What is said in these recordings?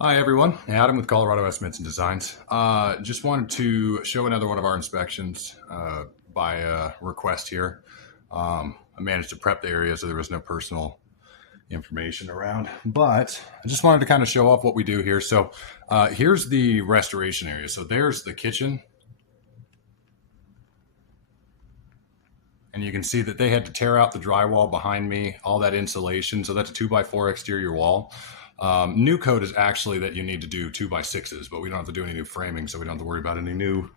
Hi everyone, Adam with Colorado Estimates and Designs. Just wanted to show another one of our inspections by request here. I managed to prep the area so there was no personal information around, but I just wanted to kind of show off what we do here. So here's the restoration area. So there's the kitchen. And you can see that they had to tear out the drywall behind me, all that insulation. So that's a 2x4 exterior wall. New code is actually that you need to do 2x6s, but we don't have to do any new framing, so we don't have to worry about any new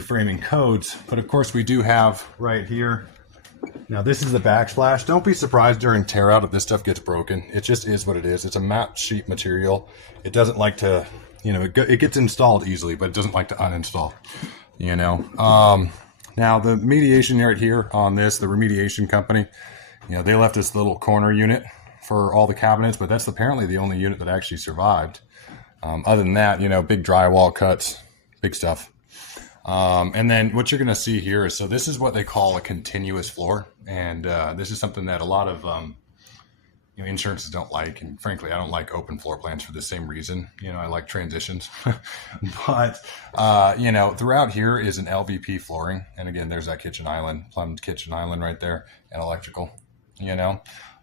framing codes. But of course we do have right here. Now this is the backsplash. Don't be surprised during tear out if this stuff gets broken. It just is what it is. It's a matte sheet material. It doesn't like to, it gets installed easily, but it doesn't like to uninstall, Now the mediation right here on this, the remediation company, they left this little corner unit for all the cabinets, but that's apparently the only unit that actually survived. Other than that, big drywall cuts, big stuff. And then what you're going to see here is, so this is what they call a continuous floor. And this is something that a lot of insurances don't like. And frankly, I don't like open floor plans for the same reason. I like transitions. But, throughout here is an LVP flooring. And again, there's that kitchen island, plumbed kitchen island right there, and electrical,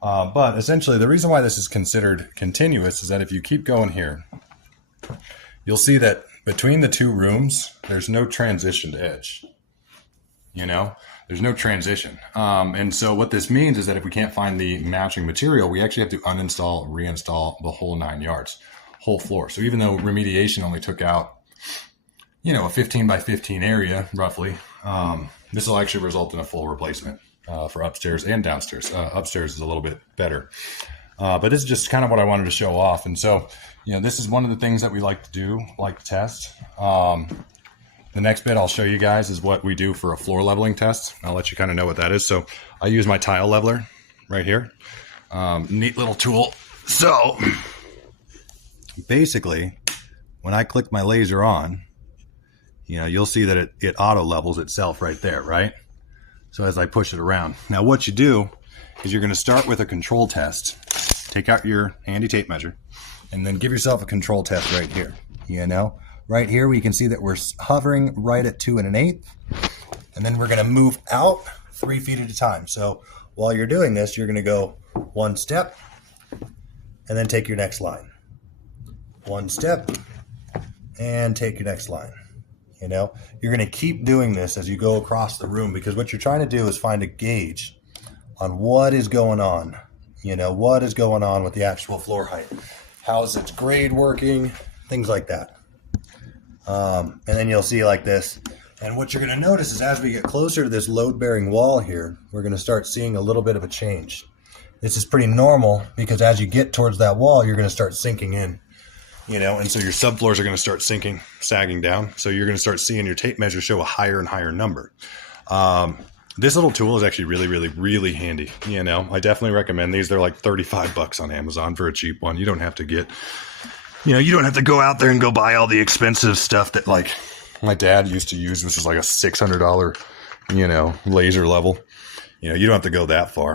But essentially, the reason why this is considered continuous is that if you keep going here, you'll see that between the two rooms, there's no transitioned edge. There's no transition. And so what this means is that if we can't find the matching material, we actually have to uninstall, reinstall the whole 9 yards, whole floor. So even though remediation only took out, a 15 by 15 area, roughly, this will actually result in a full replacement. For upstairs and downstairs. Upstairs is a little bit better. But this is just kind of what I wanted to show off. And so, this is one of the things that we like to do, like to test. The next bit I'll show you guys is what we do for a floor leveling test. I'll let you kind of know what that is. So I use my tile leveler right here. Neat little tool. So basically, when I click my laser on, you'll see that it auto levels itself right there, right? So as I push it around. Now what you do is you're going to start with a control test. Take out your handy tape measure and then give yourself a control test right here. Right here we can see that we're hovering right at 2 1/8. And then we're going to move out 3 feet at a time. So while you're doing this, you're going to go 1 step and then take your next line. 1 step and take your next line. You're going to keep doing this as you go across the room, because what you're trying to do is find a gauge on what is going on. What is going on with the actual floor height. How is its grade working? Things like that. And then you'll see like this. And what you're going to notice is as we get closer to this load-bearing wall here, we're going to start seeing a little bit of a change. This is pretty normal because as you get towards that wall, you're going to start sinking in. And so your subfloors are going to start sinking, sagging down. So you're going to start seeing your tape measure show a higher and higher number. This little tool is actually really, really, really handy. I definitely recommend these. They're like $35 on Amazon for a cheap one. You don't have to get, you don't have to go out there and go buy all the expensive stuff that like my dad used to use, which is like a $600, laser level. You don't have to go that far.